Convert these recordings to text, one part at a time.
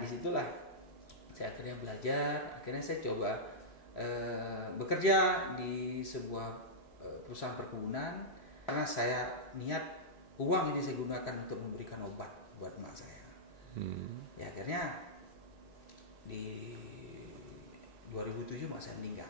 disitulah saya akhirnya belajar. Akhirnya saya coba bekerja di sebuah perusahaan perkebunan karena saya niat uang ini saya gunakan untuk memberikan obat buat emak saya. Ya akhirnya di 2007 emak saya meninggal.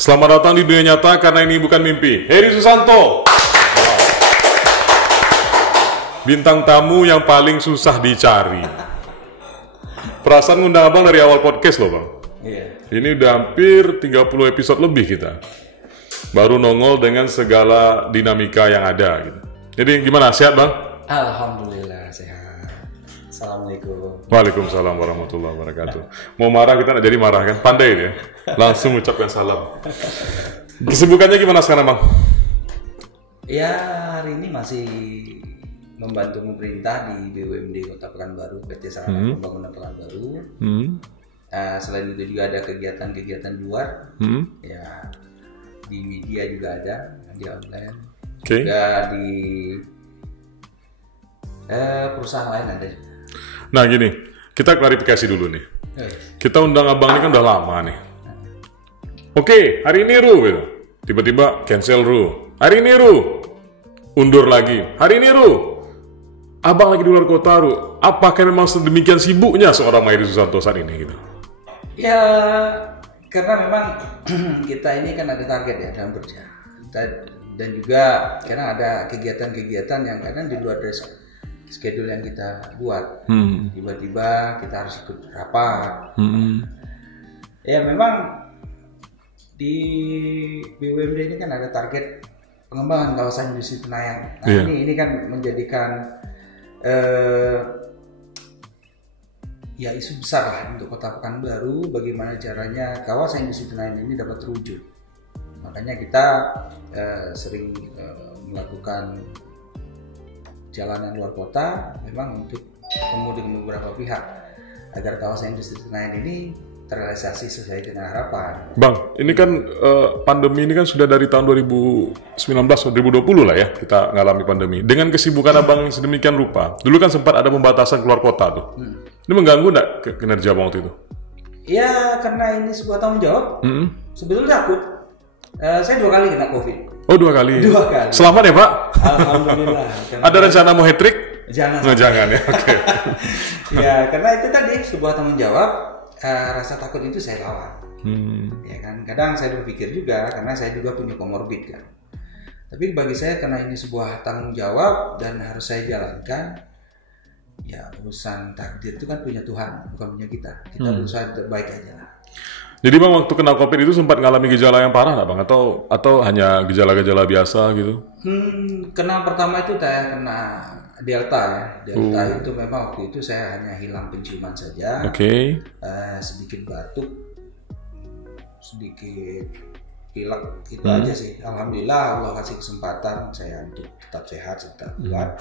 Selamat datang di dunia nyata karena ini bukan mimpi. Heri Susanto. Bintang tamu yang paling susah dicari. Perasaan ngundang abang dari awal podcast loh bang. Iya. Ini udah hampir 30 episode lebih kita. Baru nongol dengan segala dinamika yang ada gitu. Jadi gimana, sehat bang? Alhamdulillah sehat. Assalamualaikum. Waalaikumsalam warahmatullahi wabarakatuh. Mau marah kita nggak jadi marah kan? Pandai dia. Langsung ucapkan salam. Kesibukannya gimana sekarang bang? Ya hari ini masih membantu pemerintah di BUMD Kota Pekanbaru, PT Sarana Pembangunan Pekanbaru. Selain itu juga ada kegiatan-kegiatan di luar. Ya di media juga ada, di online. Juga di perusahaan lain ada juga. Nah gini, kita klarifikasi dulu nih. Kita undang abang ini kan udah lama nih. Oke, hari ini Ru, gitu. Tiba-tiba cancel Ru. Hari ini Ru, undur lagi. Hari ini Ru, abang lagi di luar kota Ru. Apakah memang sedemikian sibuknya seorang Heri Susanto saat ini gitu? Ya, karena memang kita ini kan ada target ya dalam kerja. Dan juga karena ada kegiatan-kegiatan yang kadang di luar dari schedule yang kita buat. Tiba-tiba kita harus ikut rapat. Ya memang di BUMD ini kan ada target pengembangan kawasan industri Senayan. Nah ini kan menjadikan ya isu besar lah untuk Kota Pekanbaru, bagaimana caranya kawasan industri Senayan ini dapat terwujud. Makanya kita sering melakukan jalanan luar kota memang untuk ketemu dengan beberapa pihak agar kawasan industri Senayan ini terrealisasi sesuai dengan harapan. Bang, ini kan pandemi ini kan sudah dari tahun 2019-2020 lah ya kita ngalami pandemi. Dengan kesibukan abang sedemikian rupa, dulu kan sempat ada pembatasan keluar kota tuh. Ini mengganggu nggak kinerja abang waktu itu? Ya karena ini sebuah tanggung jawab. Sebetulnya takut. Saya 2 kali kena COVID. Oh 2 kali? 2 kali. Selamat ya Pak? Alhamdulillah. Ada rencana mau hat-trick? Jangan. No, jangan ya, oke. Ya karena itu tadi sebuah tanggung jawab. Rasa takut itu saya lawan. Ya kan, kadang saya berpikir juga karena saya juga punya comorbid kan. Tapi bagi saya karena ini sebuah tanggung jawab dan harus saya jalankan. Ya urusan takdir itu kan punya Tuhan, bukan punya kita. Kita berusaha yang terbaik aja lah. Jadi bang waktu kena COVID itu sempat ngalami gejala yang parah nggak bang? Atau hanya gejala-gejala biasa gitu? Kena pertama itu saya kena Delta ya. Delta itu memang waktu itu saya hanya hilang penciuman saja. Sedikit batuk, sedikit pilek itu aja sih. Alhamdulillah Allah kasih kesempatan saya untuk tetap sehat, tetap kuat.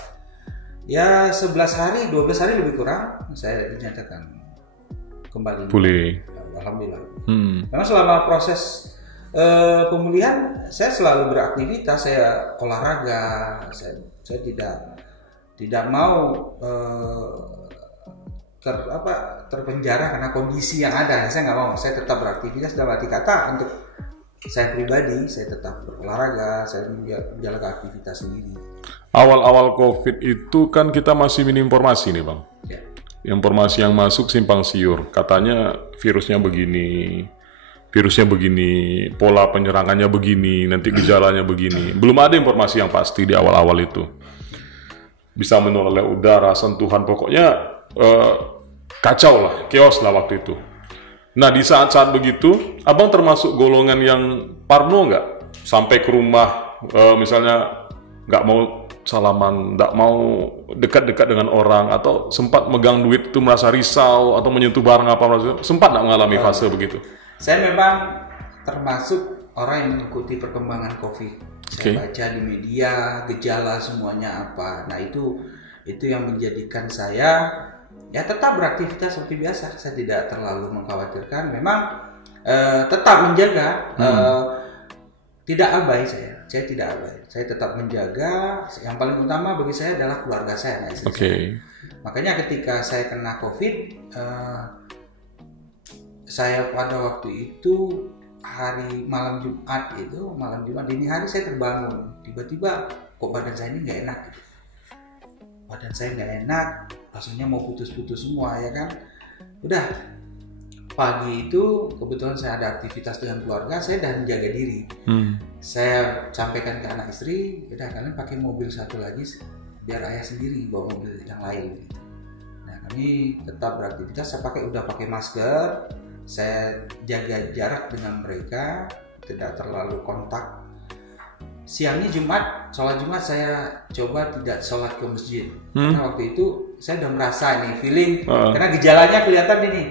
Ya 11 hari, 12 hari lebih kurang saya dinyatakan kembali pulih. Alhamdulillah. Karena selama proses pemulihan saya selalu beraktivitas, saya olahraga, saya tidak mau terpenjara karena kondisi yang ada. Saya nggak mau, saya tetap beraktivitas dalam arti kata untuk saya pribadi, saya tetap berolahraga, saya menjalankan aktivitas sendiri. Awal-awal COVID itu kan kita masih minim informasi nih bang. Ya. Informasi yang masuk simpang siur, katanya virusnya begini, pola penyerangannya begini, nanti gejalanya begini. Belum ada informasi yang pasti di awal-awal itu. Bisa menular oleh udara, sentuhan, pokoknya kacau lah, chaos lah waktu itu. Nah di saat-saat begitu, abang termasuk golongan yang parno nggak? Sampai ke rumah, misalnya nggak mau salaman, nggak mau dekat-dekat dengan orang, atau sempat megang duit itu merasa risau, atau menyentuh barang apa, sempat nggak mengalami fase begitu? Saya memang termasuk orang yang mengikuti perkembangan COVID. Saya baca di media, gejala semuanya apa. Nah itu yang menjadikan saya ya tetap beraktivitas seperti biasa. Saya tidak terlalu mengkhawatirkan. Memang tetap menjaga tidak abai saya tidak abai. Saya tetap menjaga. Yang paling utama bagi saya adalah keluarga saya, anak istri saya. Makanya ketika saya kena COVID, saya pada waktu itu malam Jumat dini hari saya terbangun. Tiba-tiba kok badan saya ini nggak enak gitu. Badan saya nggak enak, rasanya mau putus-putus semua ya kan. Udah pagi itu kebetulan saya ada aktivitas dengan keluarga, saya udah menjaga diri. Saya sampaikan ke anak istri, udah kalian pakai mobil satu lagi biar ayah sendiri bawa mobil yang lain. Nah kami tetap beraktivitas, saya udah pakai masker, saya jaga jarak dengan mereka, tidak terlalu kontak. Siangnya Jumat, sholat Jumat saya coba tidak sholat ke masjid. Karena waktu itu saya udah merasa nih feeling, karena gejalanya kelihatan ini.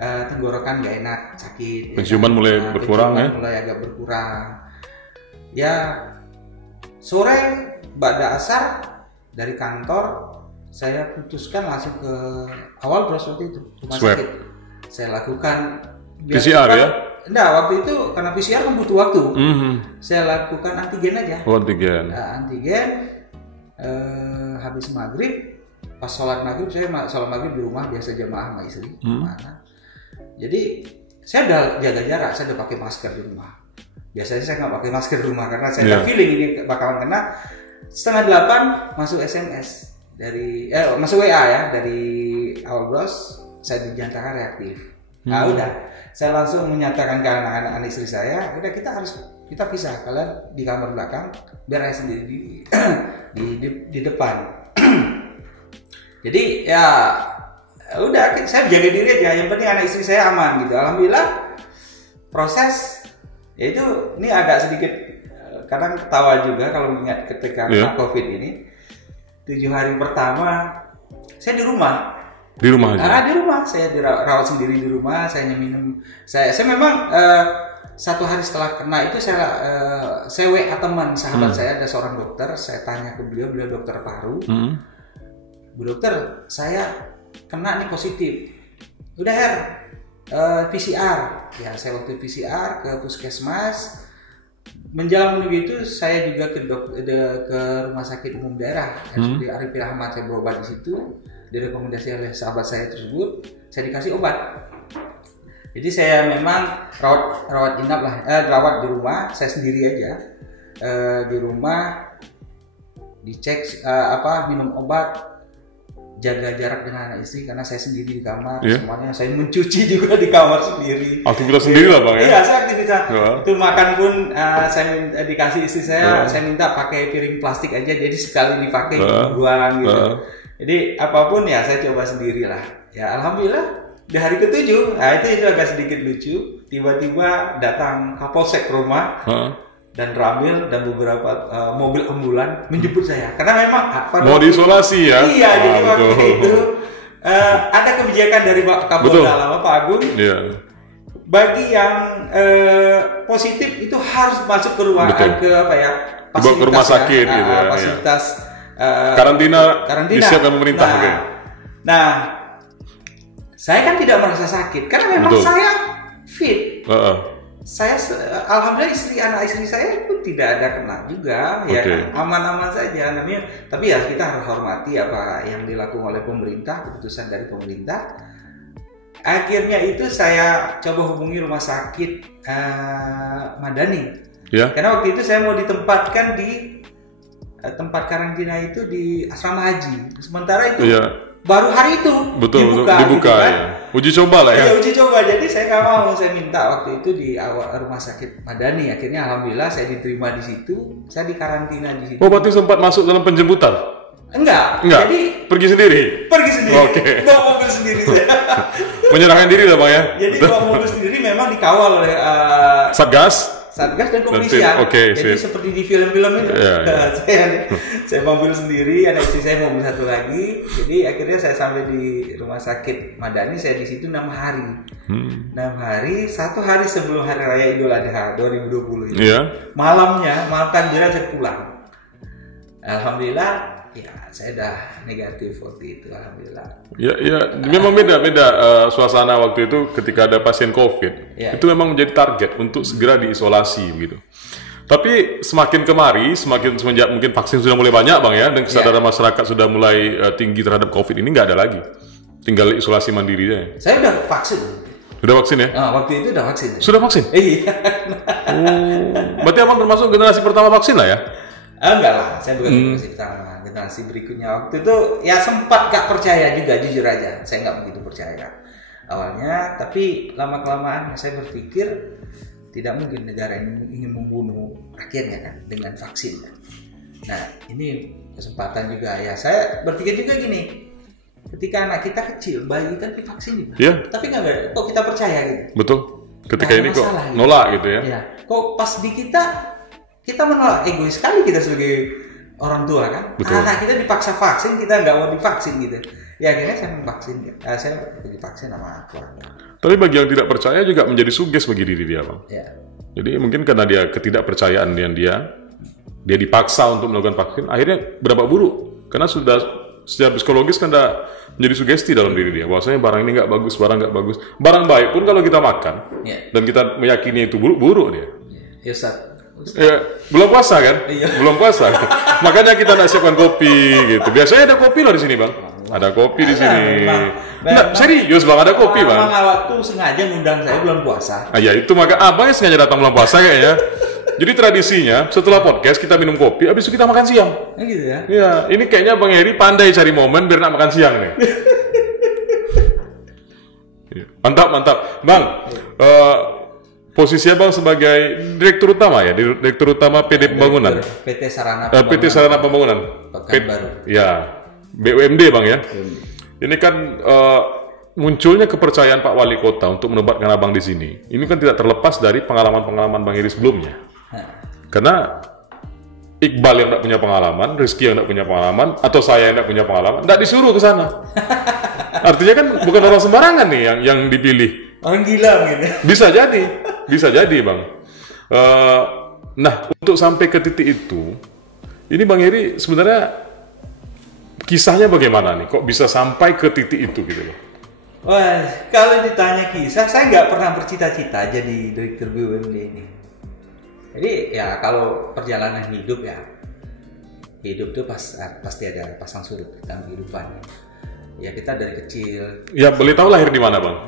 Tenggorokan nggak enak, sakit. Penciuman mulai berkurang ya? Mulai agak berkurang. Ya sore ba'da asar dari kantor saya putuskan langsung ke awal proses waktu itu rumah sakit. Saya lakukan PCR ya? Enggak, waktu itu karena PCR kan butuh waktu. Saya lakukan antigen aja. Antigen. Antigen habis maghrib, pas sholat maghrib saya sholat maghrib di rumah biasa jamaah sama istri. Jadi saya udah jaga jarak, saya udah pakai masker di rumah. Biasanya saya nggak pakai masker di rumah karena saya udah feeling ini bakalan kena. 7:30 masuk SMS masuk WA ya dari awal bros, saya dinyatakan reaktif. Nah udah, saya langsung menyatakan ke anak-anak istri saya, udah kita pisah, kalian di kamar belakang, biar saya sendiri di depan. Jadi ya udah, saya jaga diri aja, yang penting anak istri saya aman gitu. Alhamdulillah proses ya itu ini agak sedikit kadang ketawa juga kalau mengingat ketika COVID ini. 7 hari pertama saya di rumah. Di rumah aja? Di rumah, saya dirawat sendiri di rumah, saya minum. Saya memang 1 hari setelah kena itu saya WA teman sahabat saya, ada seorang dokter, saya tanya ke beliau dokter paru. Bu dokter, saya kena nih positif. Udah PCR. Ya saya waktu PCR ke puskesmas. Menjelang menuju itu saya juga ke rumah sakit umum daerah seperti Arifin Rahmat, saya berobat di situ. Direkomendasi oleh sahabat saya tersebut, saya dikasih obat. Jadi saya memang rawat inap lah, rawat di rumah, saya sendiri aja di rumah, dicek minum obat, jaga jarak dengan anak istri karena saya sendiri di kamar, semuanya saya mencuci juga di kamar sendiri. Aktivitas sendiri lah bang ya? Iya, saya aktivitas. Itu makan pun saya dikasih istri saya minta pakai piring plastik aja, jadi sekali dipakai buang gitu. Jadi apapun ya saya coba sendiri lah. Ya alhamdulillah di hari ke-7, nah itu agak sedikit lucu. Tiba-tiba datang Kapolsek ke rumah dan Ramil dan beberapa mobil ambulan menjemput saya. Karena memang mau diisolasi ya? Iya, jadi waktu itu ada kebijakan dari Pak Kapolda lama Pak Agung. Bagi yang positif itu harus masuk ke rumah ke rumah sakit gitu ya. Fasilitas karantina disiapkan pemerintah. Nah, saya kan tidak merasa sakit karena memang saya fit. Saya alhamdulillah anak istri saya pun tidak ada kena juga, ya kan? Aman-aman saja namanya. Tapi ya kita harus hormati apa yang dilakukan oleh pemerintah, keputusan dari pemerintah. Akhirnya itu saya coba hubungi rumah sakit Madani. Karena waktu itu saya mau ditempatkan di tempat karantina itu di asrama haji. Sementara itu baru hari itu dibuka gitu kan. Uji coba lah ya. Iya, uji coba. Jadi saya nggak mau, saya minta waktu itu di rumah sakit Madani. Akhirnya alhamdulillah saya diterima di situ. Saya dikarantina di situ. Oh, berarti sempat masuk dalam penjemputan? Enggak. Jadi pergi sendiri. Bawa mobil sendiri saya. Menyerahkan diri lah bang ya. Jadi bawa mobil sendiri memang dikawal oleh Satgas dan kepolisian. Jadi seperti di film-film itu. Saya mobil sendiri, ada istri saya mobil satu lagi. Jadi akhirnya saya sampai di rumah sakit Madani, saya di situ 6 hari. 6 hari, 1 hari sebelum hari raya Idul Adha 2020 itu. Malamnya, malam takbiran saya pulang. Alhamdulillah, ya saya udah negatif waktu itu, alhamdulillah. Ya, memang beda suasana waktu itu ketika ada pasien COVID. Itu memang menjadi target untuk segera diisolasi begitu. Tapi semakin kemari, semakin semenjak mungkin vaksin sudah mulai banyak bang ya, dan kesadaran masyarakat sudah mulai tinggi terhadap COVID ini, nggak ada lagi. Tinggal isolasi mandiri aja. Saya udah vaksin. Udah vaksin ya? Waktu itu udah vaksin. Sudah vaksin? Iya. Oh, berarti abang termasuk generasi pertama vaksin lah ya? Enggak lah, saya bukan generasi pertama. Generasi berikutnya waktu itu ya sempat gak percaya juga, jujur aja. Saya nggak begitu percaya awalnya, tapi lama-kelamaan saya berpikir tidak mungkin negara ini ingin membunuh rakyatnya kan dengan vaksin. Nah ini kesempatan juga ya. Saya berpikir juga gini, ketika anak kita kecil, bayi kan divaksin juga. Iya. Tapi nggak, kok kita percaya gitu? Betul. Ketika ini kok gitu. nolak gitu ya? Iya. Kok pas di kita menolak, egois sekali kita sebagai orang tua kan. Betul. Anak kita dipaksa vaksin, kita nggak mau divaksin gitu. Ya akhirnya saya memvaksin, saya divaksin sama keluarga. Tapi bagi yang tidak percaya juga menjadi suges bagi diri dia bang. Ya. Jadi mungkin karena dia ketidakpercayaan yang dia dipaksa untuk melakukan vaksin, akhirnya berdampak buruk. Karena sudah secara psikologis kan udah menjadi sugesti dalam diri dia. Bahwasanya barang ini nggak bagus, barang nggak bagus. Barang baik pun kalau kita makan dan kita meyakini itu buruk dia. Ya Ustaz. Ya, belum puasa kan? Iya. Belum puasa. Makanya kita nak siapkan kopi gitu. Biasanya ada kopi loh di sini bang. Ada kopi di sini. Nggak, serius bang, ada kopi bang. Bang Awak tuh sengaja ngundang saya bulan puasa. Ya itu maka abang sengaja datang bulan puasa kayaknya. Jadi tradisinya setelah podcast kita minum kopi, habis itu kita makan siang. Gitu ya? Iya, ini kayaknya Bang Heri pandai cari momen biar nak makan siang nih. Mantap, mantap. Bang, posisi abang sebagai direktur utama ya, direktur utama PD Pembangunan. PT Sarana Pembangunan. PT Sarana Pembangunan. Pekanbaru. Ya, BUMD bang ya. Ini kan munculnya kepercayaan Pak Wali Kota untuk menempatkan abang di sini. Ini kan tidak terlepas dari pengalaman-pengalaman Bang Heri sebelumnya. Karena Iqbal yang tidak punya pengalaman, Rizky yang tidak punya pengalaman, atau saya yang tidak punya pengalaman, tidak disuruh ke sana. Artinya kan bukan orang sembarangan nih yang dipilih. Orang gila gitu. Bisa jadi bang. Nah untuk sampai ke titik itu, ini Bang Heri sebenarnya kisahnya bagaimana nih? Kok bisa sampai ke titik itu gitu loh? Wah, kalau ditanya kisah, saya nggak pernah bercita-cita jadi direktur BUMD ini. Jadi ya kalau perjalanan hidup tuh pasti ada pasang surut dalam kehidupan. Ya kita dari kecil. Ya boleh tahu lahir di mana bang?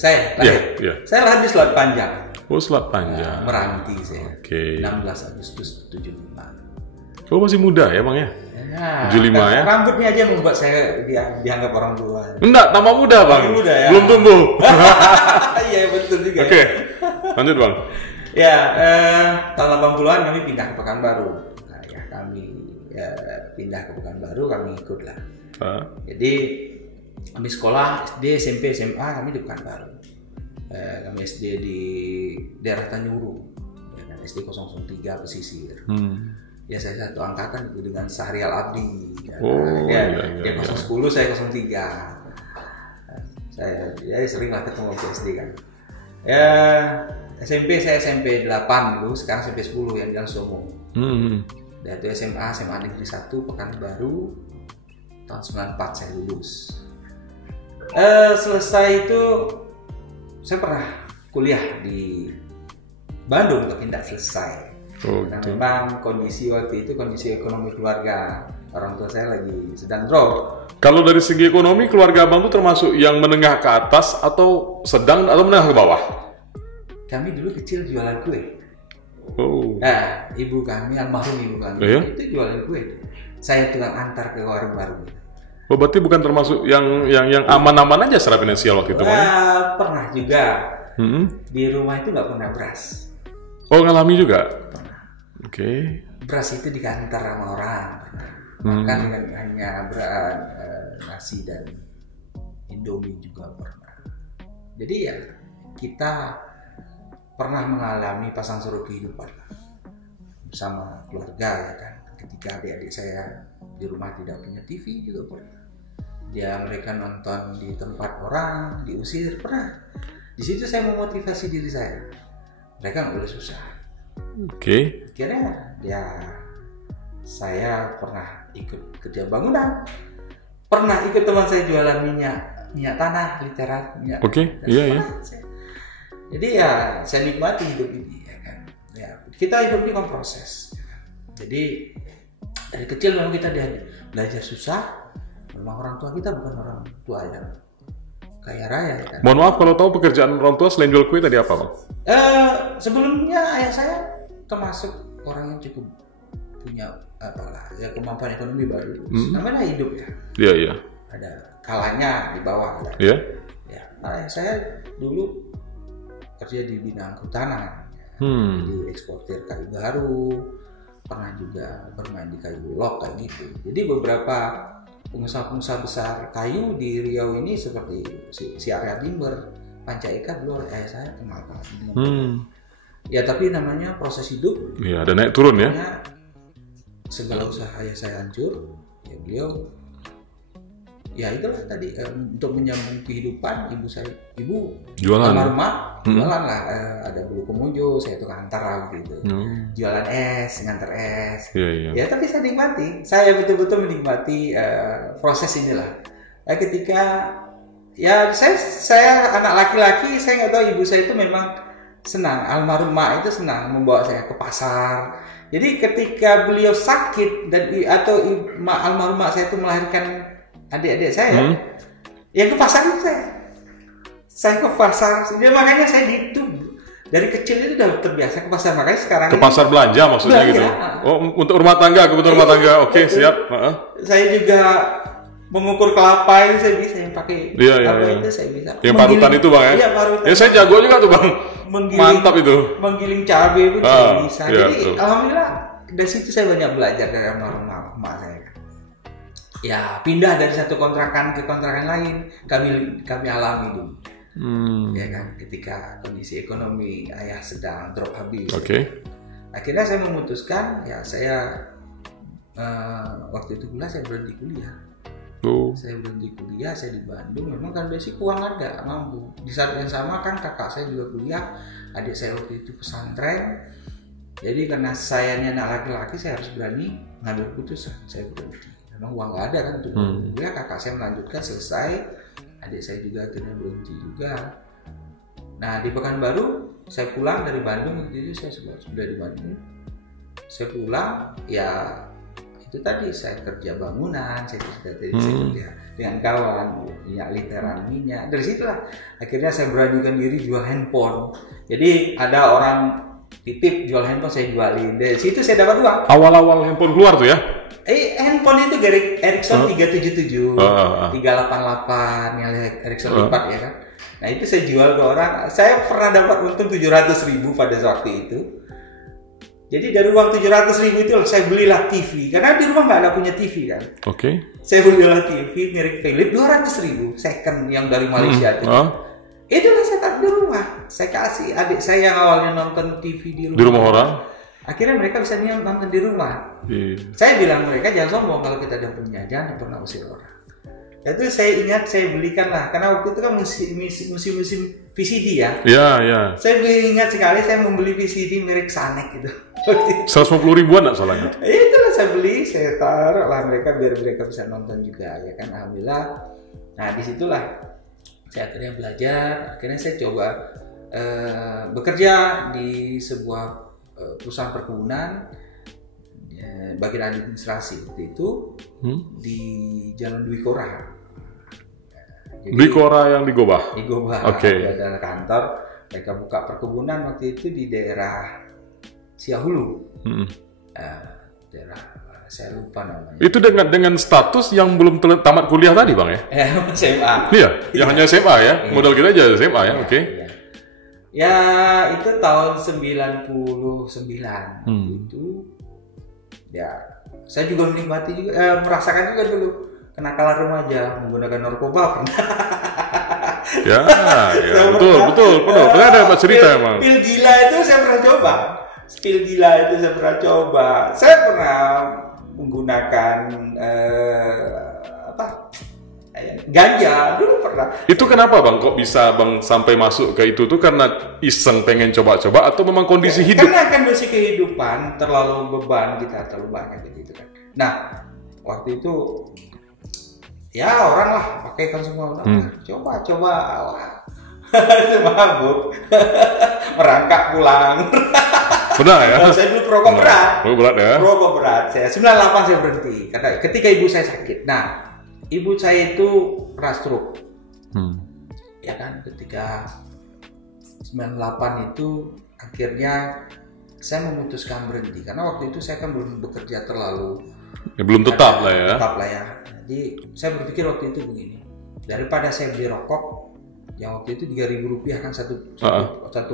Saya lahir. Ya. Saya lahir di Selat Panjang. Oh Selat Panjang. Meranti saya. Oke. 16 Agustus 75. Oh masih muda ya bang ya? Ya 75 ya? Rambutnya aja membuat saya dianggap orang tua. Enggak, tambah muda bang. Muda, ya? Belum tumbuh. Iya betul juga. Oke. Lanjut bang. Ya, tahun 80-an kami pindah ke Pekanbaru. Nah, ya kami pindah ke Pekanbaru, kami ikutlah. Jadi kami sekolah SD, SMP, SMA kami di Pekanbaru. Kami SD di daerah Tanjuru, ya, SD 003 Pesisir. Ya saya satu angkatan itu dengan Sahrial Abdi. Dia 010, saya 03. Saya seringlah ketemu ke SD kan. Ya SMP saya SMP 8 dulu, sekarang SMP 10 yang di Somo. Dan itu SMA Negeri 1 Pekanbaru tahun 94 saya lulus. Selesai itu saya pernah kuliah di Bandung tapi tidak selesai. Karena memang kondisi waktu itu kondisi ekonomi keluarga orang tua saya lagi sedang drop. Kalau dari segi ekonomi keluarga abang itu termasuk yang menengah ke atas atau sedang atau menengah ke bawah? Kami dulu kecil jualan kue. Ibu kami, almarhum ibu kami, itu jualan kue. Saya tukang antar ke warung baru. Oh, berarti bukan termasuk yang aman-aman aja secara finansial waktu itu? Pernah juga. Di rumah itu nggak pernah beras. Oh, ngalami juga? Pernah. Oke. Beras itu dikantar sama orang. Makan dengan hanya nasi dan Indomie juga pernah. Jadi ya kita pernah mengalami pasang surut kehidupan bersama keluarga ya kan. Ketika adik-adik saya di rumah tidak punya TV juga pernah. Mereka nonton di tempat orang, diusir pernah. Di situ saya memotivasi diri saya. Mereka nggak boleh susah. Oke. Akhirnya saya pernah ikut kerja bangunan. Pernah ikut teman saya jualan minyak tanah, literat minyak. Oke. Iya. Jadi ya saya nikmati hidup ini ya kan. Ya, kita hidup ini kan proses. Jadi dari kecil memang kita belajar susah. Memang orang tua kita bukan orang tua yang kaya raya ya kan. Mohon maaf kalau tahu pekerjaan orang tua selain jual kue tadi apa bang? Sebelumnya ayah saya termasuk orang yang cukup punya ya kemampuan ekonomi baru. Namanya hidup ya. Iya iya. Ada kalanya di bawah. Iya. Ya, ayah saya dulu kerja di bidang kehutanan. Di eksportir kayu baru, pernah juga bermain di kayu log kayak gitu. Jadi beberapa pengusaha-pengusaha besar kayu di Riau ini seperti si Arya Timber, Panca Eka dulu ayah saya kenal dengan ya tapi namanya proses hidup. Iya, ada naik turun ya. Segala usaha ayah saya hancur, ya beliau ya itulah tadi untuk menyambung kehidupan ibu jualan rumah jualan lah, ada bulu kemujo, saya tukang antar lah gitu, jualan es, nganter es, ya tapi saya betul-betul menikmati proses inilah. Ketika ya saya anak laki-laki, saya nggak tahu ibu saya itu memang senang, almarhumah itu senang membawa saya ke pasar. Jadi ketika beliau sakit atau almarhumah saya itu melahirkan adik-adik saya, yang ke pasar itu saya ke pasar. Jadi makanya saya dari kecil itu udah terbiasa ke pasar. Makanya sekarang ke pasar belanja maksudnya gitu. Oh, untuk rumah tangga, kebutuhan rumah tangga. Oke, siap. Saya juga mengukur kelapa itu saya bisa, yang pakai itu saya bisa. Yang parutan itu bang ya? Iya, parutan. Ya saya jago juga tuh bang. Mantap itu. Menggiling cabai pun saya bisa. Iya, jadi alhamdulillah dari situ saya banyak belajar dari almarhumah saya. Ya pindah dari satu kontrakan ke kontrakan lain kami alami dulu. Ya kan, ketika kondisi ekonomi ayah sedang drop habis. Akhirnya saya memutuskan ya saya waktu itu pula saya berhenti kuliah. Saya berhenti kuliah, saya di Bandung. Memang kan basic uang ada, mampu. Di saat yang sama kan kakak saya juga kuliah, adik saya waktu itu pesantren. Jadi karena saya ini anak laki-laki, saya harus berani ngambil keputusan. Saya berhenti. Memang uang nggak ada kan untuk kuliah. Kakak saya melanjutkan selesai, adik saya juga akhirnya berhenti juga. Nah di Pekanbaru saya pulang dari Bandung, waktu itu saya sudah di Bandung. Saya pulang ya itu tadi saya kerja bangunan, saya kerja dengan kawan, minyak literan minyak. Dari situlah akhirnya saya beranikan diri jual handphone. Jadi ada orang titip jual handphone, saya jualin. Dari situ saya dapat uang. Awal-awal handphone keluar tuh ya? Handphone itu Ericsson 377, 388 yang Ericsson 4 ya kan. Nah itu saya jual ke orang. Saya pernah dapat untung 700.000 pada waktu itu. Jadi dari uang 700.000 itu saya belilah TV, karena di rumah nggak ada punya TV kan. Saya belilah TV merek Philips 200.000 second yang dari Malaysia itu. Itulah saya taruh di rumah. Saya kasih adik saya yang awalnya nonton TV di rumah orang. Akhirnya mereka bisa nonton di rumah. Saya bilang mereka jangan sombong kalau kita udah punya, jangan pernah usir orang. Itu saya ingat saya belikan lah, karena waktu itu kan musim VCD ya. Iya. Saya ingat sekali saya membeli VCD merek Sanek gitu. 150 ribuan nggak salahnya? Itulah saya beli, saya taruh lah mereka biar mereka bisa nonton juga ya kan, alhamdulillah. Nah disitulah saya akhirnya belajar, akhirnya saya coba bekerja di sebuah perusahaan perkebunan bagian administrasi waktu itu di Jalan Dwi Korah. Dwi Korah yang di Gobah? Di Gobah, ada kantor, mereka buka perkebunan waktu itu di daerah Siahulu. Daerah saya lupa namanya. Itu dengan status yang belum tamat kuliah tadi bang ya? SMA. Iya, yang hanya SMA ya. Modal kita aja SMA ya. Ya itu tahun 99 itu. Ya saya juga menikmati juga, merasakan juga dulu kenakalan remaja menggunakan narkoba pernah. ya betul. Pernah ada cerita emang. Pil gila itu saya pernah coba. Saya pernah menggunakan ganja dulu pernah. Itu kenapa bang? Kok bisa bang sampai masuk ke itu tuh karena iseng pengen coba-coba atau memang kondisi hidup? Karena kan kondisi kehidupan terlalu beban kita terlalu banyak gitu kan. Nah waktu itu ya orang lah pakai kan semua coba mabuk merangkak pulang. Benar ya? Saya dulu perokok berat. Perokok berat ya? Perokok berat. Saya 98 saya berhenti karena ketika ibu saya sakit. Nah, ibu saya itu pernah stroke. Ya kan, ketika 98 itu akhirnya saya memutuskan berhenti karena waktu itu saya kan belum bekerja terlalu. Ya, belum tetap lah ya. Tetap lah ya. Jadi saya berpikir waktu itu begini, daripada saya beli rokok yang waktu itu Rp3.000 kan satu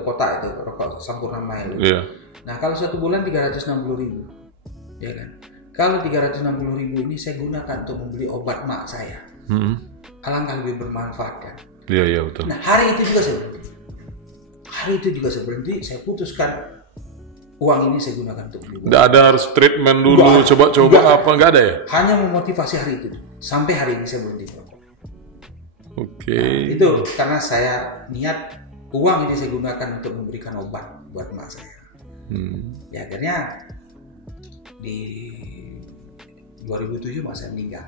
kotak itu rokok Sampurna Mile. Yeah. Nah kalau 1 bulan 360.000, ya kan. Kalau 360.000 ini saya gunakan untuk membeli obat mak saya, alangkah lebih bermanfaat kan. Iya betul. Nah hari itu juga saya berhenti. Saya putuskan uang ini saya gunakan untuk beli. Nggak ada harus treatment dulu, coba-coba apa, nggak ada ya? Hanya memotivasi hari itu. Sampai hari ini saya berhenti merokok. Oke. Nah, itu karena saya niat uang ini saya gunakan untuk memberikan obat buat emak saya. Ya akhirnya di 2007 emak saya meninggal.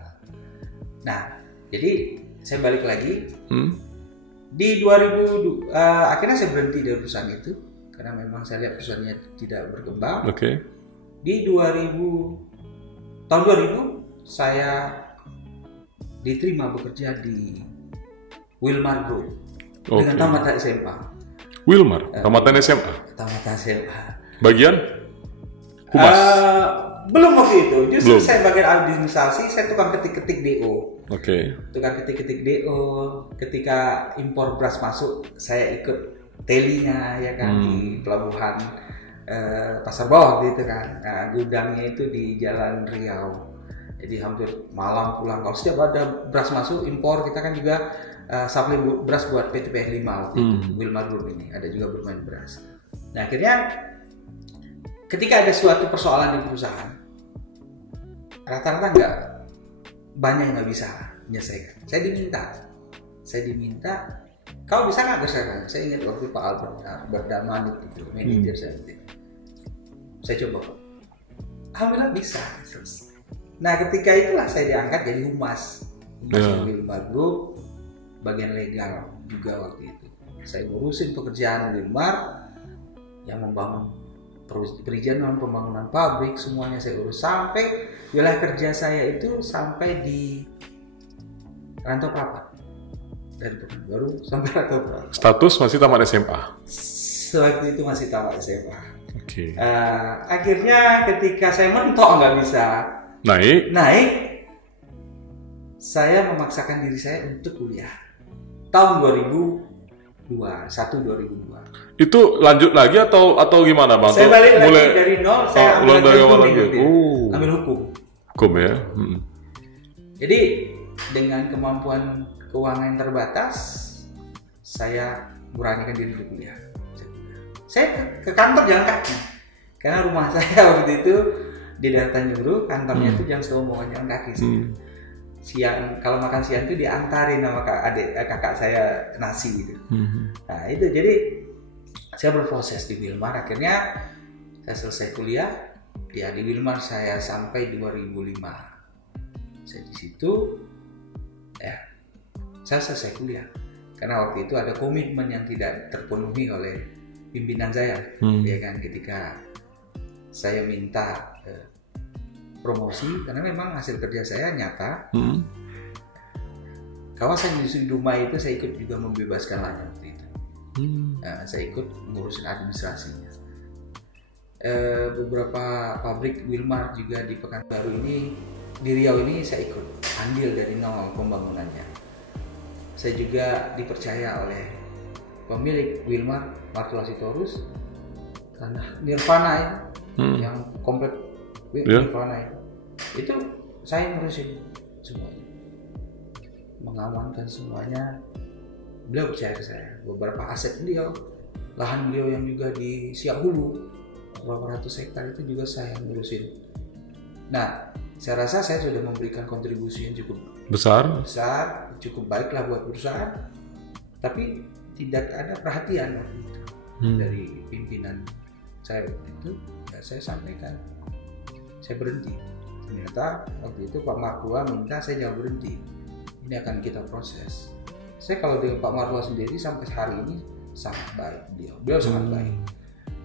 Nah, jadi saya balik lagi. Di 2000 akhirnya saya berhenti dari perusahaan itu. Karena memang saya lihat perusahaannya tidak berkembang. Oke. Di tahun 2000 saya diterima bekerja di Wilmar Group dengan tamat SMA. Wilmar, tamatan SMA. Tamatan SMA. Bagian humas. Belum waktu itu. Justru belum. Saya bagian administrasi. Saya tukang ketik-ketik DO. Oke. Tukang ketik-ketik DO. Ketika impor beras masuk, saya ikut telinya ya kan di pelabuhan Pasar Bawah gitu kan. Nah, gudangnya itu di Jalan Riau. Jadi hampir malam pulang. Kalau setiap ada beras masuk impor, kita kan juga supply beras buat PT PN 5 waktu itu. Wilmar Group ini ada juga bermain beras. Nah akhirnya ketika ada suatu persoalan di perusahaan, rata-rata nggak banyak yang nggak bisa menyelesaikan. Saya diminta, kau bisa nggak selesaikan? Saya ingat waktu Pak Albert Damanit itu manajer saya itu. Saya coba, alhamdulillah bisa selesai. Nah ketika itulah saya diangkat jadi humas Wilmar Group, bagian legal juga waktu itu. Saya ngurusin pekerjaan Wilmar yang membangun perizinan pembangunan pabrik, semuanya saya urus sampai wilayah kerja saya itu sampai di Rantau Prapat. Dari Pekanbaru sampai Rantau Prapat. Status masih tamat SMA. Waktu itu masih tamat SMA. Oke. Akhirnya ketika saya mentok nggak bisa naik, saya memaksakan diri saya untuk kuliah. Tahun 2002. Itu lanjut lagi atau gimana Bang? Saya balik lagi dari nol, saya ambil dari awal lagi. Ambil hukum. Hukum ya. Jadi dengan kemampuan keuangan yang terbatas, saya beranikan diri untuk kuliah. Saya ke kantor jalan kaki. Karena rumah saya waktu itu di daerah Tanjung, kantornya itu jam 7 jalan kaki sih. Siang kalau makan siang itu diantarin sama kakak saya nasi gitu. Nah itu jadi saya berproses di Wilmar. Akhirnya saya selesai kuliah ya di Wilmar saya sampai 2005. Saya di situ ya saya selesai kuliah karena waktu itu ada komitmen yang tidak terpenuhi oleh pimpinan saya. Ya kan ketika saya minta promosi karena memang hasil kerja saya nyata. Kawasan industri Dumai itu saya ikut juga membebaskan lahannya waktu itu. Saya ikut ngurusin administrasinya. Beberapa pabrik Wilmar juga di Pekanbaru ini, di Riau ini saya ikut andil dari nol pembangunannya. Saya juga dipercaya oleh pemilik Wilmar, Martula Sitorus, tanah Nirvana yang komplek Nirvana itu saya ngurusin semuanya, mengamankan semuanya. Beliau percaya ke saya. Beberapa aset beliau, lahan beliau yang juga di Siak Hulu, beberapa ratus hektar itu juga saya ngurusin. Nah, saya rasa saya sudah memberikan kontribusi yang cukup besar, cukup baiklah buat perusahaan. Tapi tidak ada perhatian waktu itu dari pimpinan saya waktu itu. Ya, saya sampaikan, saya berhenti. Ternyata waktu itu Pak Martua minta saya jangan berhenti. Ini akan kita proses. Saya kalau dengan Pak Martua sendiri sampai hari ini sangat baik beliau sangat baik.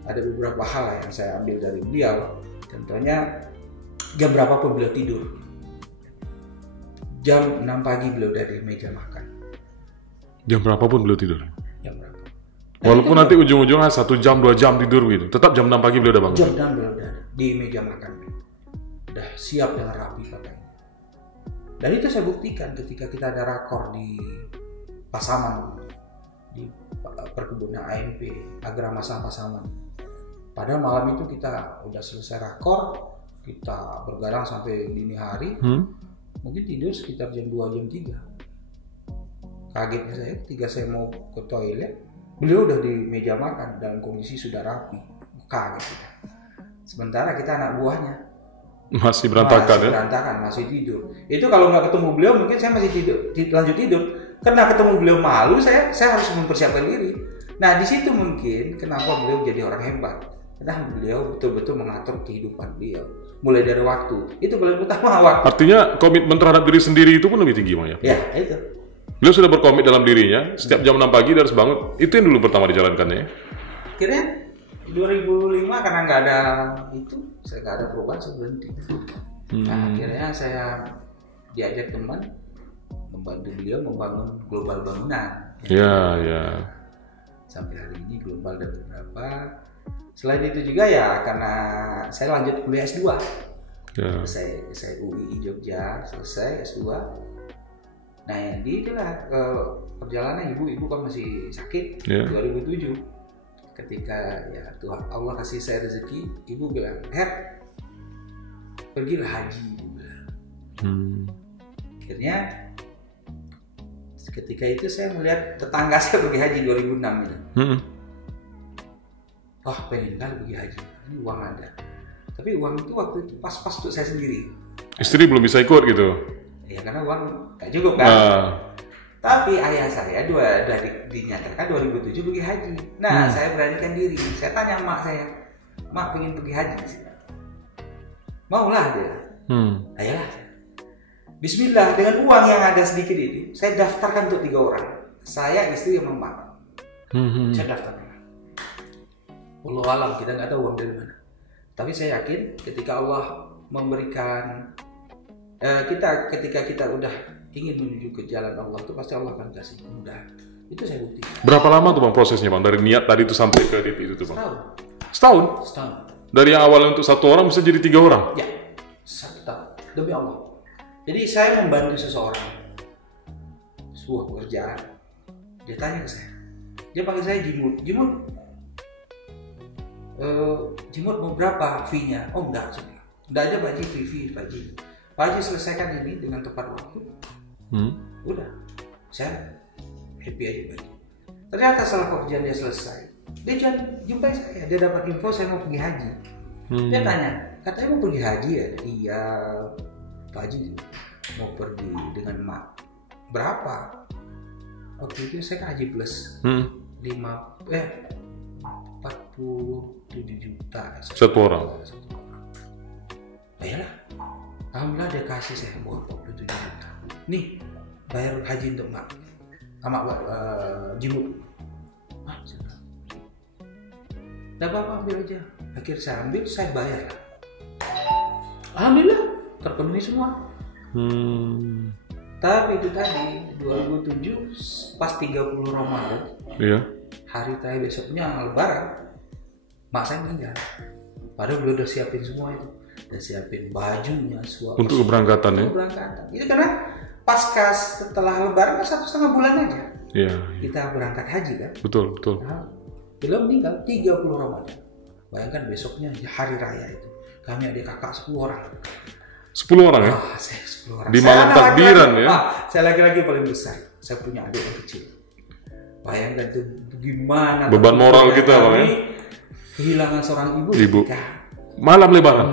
ada beberapa hal yang saya ambil dari beliau. Contohnya jam berapapun beliau tidur, jam 6 pagi beliau udah di meja makan. Jam berapapun beliau tidur? Jam berapa? Walaupun nanti ujung-ujungnya 1 jam 2 jam tidur gitu, tetap jam 6 pagi beliau udah bangun. Jam 6 beliau udah di meja makan, udah siap dengan rapi pakainya. Dan itu saya buktikan ketika kita ada rakor di Pasaman, di perkebunan AMP, Agrama Pasaman. Pada malam itu kita udah selesai rakor, kita bergadang sampai dini hari, mungkin tidur sekitar jam 2, jam 3. Kagetnya saya ketika saya mau ke toilet, beliau udah di meja makan dalam kondisi sudah rapi. Kaget kita. Sementara kita anak buahnya masih berantakan, ya? Berantakan, masih tidur. Itu kalau nggak ketemu beliau mungkin saya masih tidur, lanjut tidur. Karena ketemu beliau malu, saya harus mempersiapkan diri. Nah di situ mungkin kenapa beliau jadi orang hebat. Karena beliau betul-betul mengatur kehidupan beliau. Mulai dari waktu, itu paling utama waktu. Artinya komitmen terhadap diri sendiri itu pun lebih tinggi, Bang, ya? Ya, itu. Beliau sudah berkomit dalam dirinya, setiap jam 6 pagi dia harus bangun. Itu yang dulu pertama dijalankannya, ya? Akhirnya 2005 karena nggak ada itu, saya nggak ada perubahan, saya berhenti. Nah, akhirnya saya diajak teman membantu beliau membangun global bangunan. Ya. Sampai hari ini global dan beberapa. Selain itu juga ya karena saya lanjut kuliah S2. Ya. Saya UI Jogja, selesai S2. Nah, yang itulah perjalanan ibu kan masih sakit 2007. Ketika ya Tuhan Allah kasih saya rezeki, ibu bilang, "Her, pergilah haji," dia bilang. Akhirnya ketika itu saya melihat tetangga saya pergi haji 2006 gitu. Wah, pengen kali pergi haji. Ini uang ada. Tapi uang itu waktu itu pas-pas untuk saya sendiri. Istri belum bisa ikut gitu? Ya karena uang gak cukup kan. Tapi ayah saya dinyatakan 2007 pergi haji. Nah, saya beranikan diri. Saya tanya mak saya, "Mak pengen pergi haji?" Maulah dia. Ayolah. Bismillah, dengan uang yang ada sedikit itu, saya daftarkan untuk 3 orang. Saya, istri, sama mak. Saya daftarkan. Wallahu alam, kita nggak tahu uang dari mana. Tapi saya yakin ketika Allah memberikan ketika kita udah ingin menuju ke jalan Allah itu pasti Allah akan kasih kemudahan. Itu saya buktikan. Berapa lama tuh Bang prosesnya, Bang, dari niat tadi itu sampai ke titik itu tuh, Bang? Setahun. Dari yang awalnya untuk 1 orang bisa jadi 3 orang? Ya, 1 tahun demi Allah. Jadi saya membantu seseorang sebuah pekerjaan. Dia tanya ke saya, dia panggil saya Jimut mau berapa fee-nya? Oh enggak ada Pak Haji, fee Pak Haji. Pak Haji selesaikan ini dengan tepat waktu. Udah, saya happy aja Pak Haji. Ternyata setelah pekerjaan dia selesai, dia jumpai saya, dia dapat info saya mau pergi haji. Dia tanya, katanya mau pergi haji ya? Iya Pak Haji, mau pergi dengan mak. Berapa? Waktu itu saya kan haji plus 47 juta. 1 orang. Ayolah, alhamdulillah dia kasih saya 47 juta. Nih, bayar haji untuk mak. Sama Jimut. Nggak apa-apa, ambil aja. Akhirnya saya ambil, saya bayar. Alhamdulillah, terpenuhi semua. Tapi itu tadi 2007 pas 30 Ramadan. Iya. Hari terakhir besoknya Lebaran, mak saya meninggal. Padahal beliau udah siapin semua itu, udah siapin bajunya, untuk keberangkatan ya. Keberangkatan. Itu karena pasca setelah Lebaran kan 1,5 bulan aja. Iya. Kita berangkat haji kan. Betul. Nah, beliau meninggal 30 Ramadan. Bayangkan besoknya hari raya itu, kami adik kakak 10 orang. 10 orang ya? Saya 10 orang. Di malam takbiran ya? Saya laki-laki paling besar. Saya punya adik yang kecil. Bayangkan tuh gimana beban moral kita Bang ya? Kehilangan seorang ibu. Malam Lebaran.